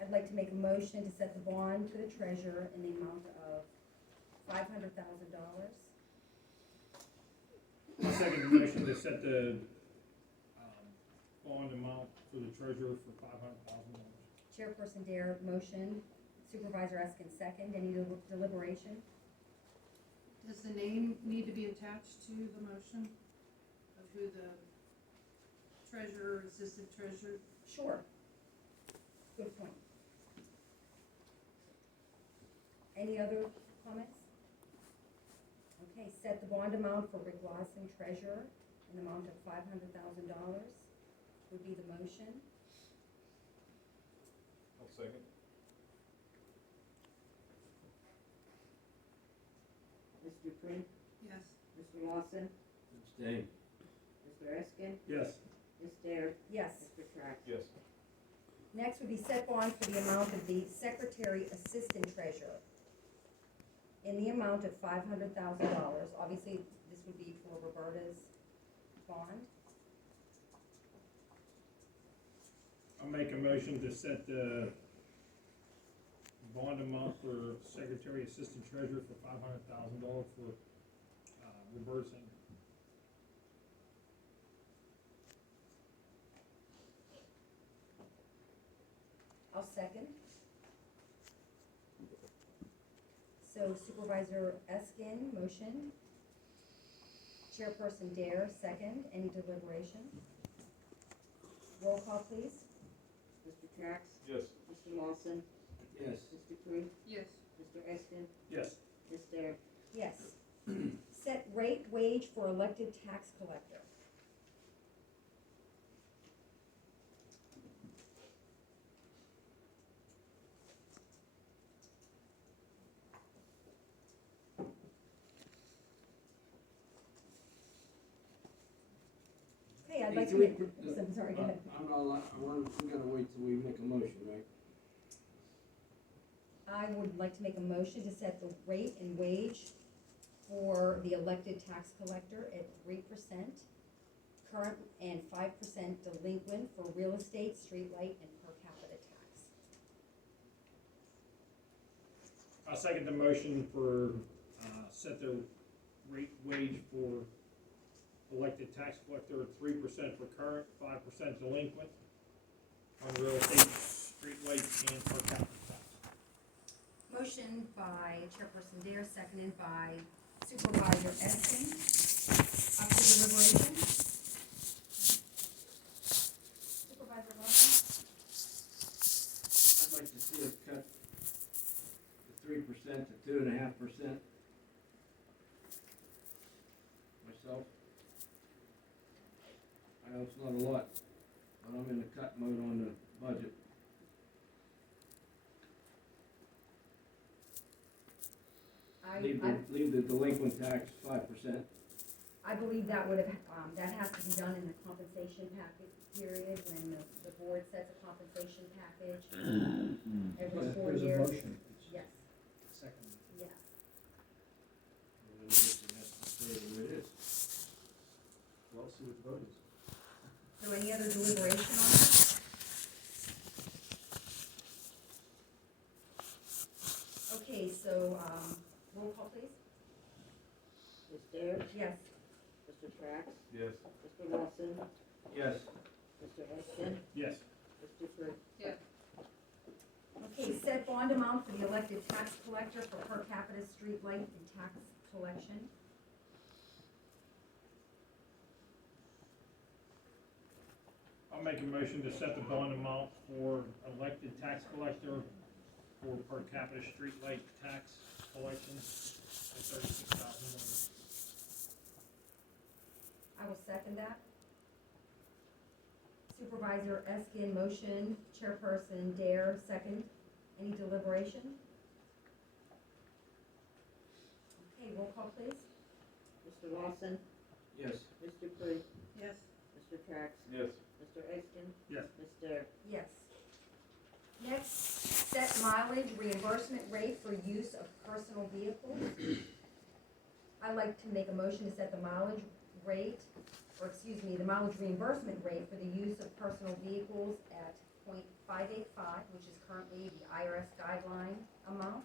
I'd like to make a motion to set the bond to the treasurer in the amount of $500,000. I'll second the motion to set the, bond amount for the treasurer for $500,000. Chairperson Dare, motion. Supervisor Eskin, second. Any deliberation? Does the name need to be attached to the motion of who the treasurer, assistant treasurer? Sure. Good point. Any other comments? Okay, set the bond amount for Rick Lawson, treasurer, in the amount of $500,000 would be the motion. I'll second. Ms. Dupree, Yes. Mr. Lawson, Abstain. Mr. Eskin, Yes. Ms. Dare, Yes. Mr. Trax. Yes. Next would be set bond for the amount of the secretary assistant treasurer in the amount of $500,000. Obviously, this would be for Roberta's bond. I'll make a motion to set the bond amount for secretary, assistant treasurer for $500,000 for, Roberta Singer. I'll second. So Supervisor Eskin, motion. Chairperson Dare, second. Any deliberation? Roll call, please. Mr. Trax, Yes. Mr. Lawson, Yes. Ms. Dupree, Yes. Mr. Eskin, Yes. Ms. Dare, Yes. Set rate wage for elected tax collector. Okay, I'd like to make, I'm sorry, go ahead. I'm not, we gotta wait till we make a motion, right? I would like to make a motion to set the rate and wage for the elected tax collector at 3% current and 5% delinquent for real estate, streetlight, and per capita tax. I'll second the motion for, set the rate wage for elected tax collector at 3% for current, 5% delinquent on real estate, streetlight, and per capita tax. Motion by Chairperson Dare, seconded by Supervisor Eskin. Up to deliberation. Supervisor Lawson? I'd like to see us cut the 3% to 2.5%. Myself. I know it's not a lot, but I'm in the cut mode on the budget. Leave the delinquent tax 5%. I believe that would have, that has to be done in the compensation package period, when the board sets a compensation package every 4 There's a years. motion. Yes, Second. yes. And then we just have to stay the way it is. Well, see what the vote is. So any other deliberation on that? Okay, so, roll call please. Ms. Dare, Yes. Mr. Trax, Yes. Mr. Lawson, Yes. Mr. Eskin, Yes. Ms. Dupree. Yeah. Okay, set bond amount for the elected tax collector for per capita street light and tax collection. I'll make a motion to set the bond amount for elected tax collector for per capita streetlight tax collection at $36,000. I will second that. Supervisor Eskin, motion. Chairperson Dare, second. Any deliberation? Okay, roll call please. Mr. Lawson, Yes. Ms. Dupree, Yes. Mr. Trax, Yes. Mr. Eskin, Yes. Ms. Dare, Yes. Next, set mileage reimbursement rate for use of personal vehicles. I'd like to make a motion to set the mileage rate the mileage reimbursement rate for the use of personal vehicles at .585, which is currently the IRS guideline amount.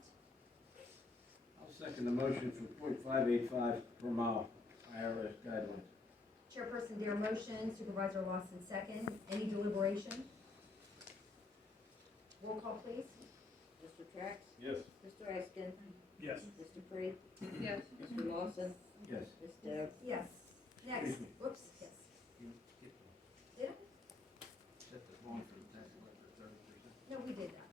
I'll second the motion for .585 per mile IRS guidelines. Chairperson Dare motion, Supervisor Lawson second. Any deliberation? Roll call, please. Mr. Trax, Yes. Mr. Exton, Yes. Mr. Freed, Yes. Mr. Lawson, Yes. Ms. Deb. Yes. Next, Excuse me. whoops.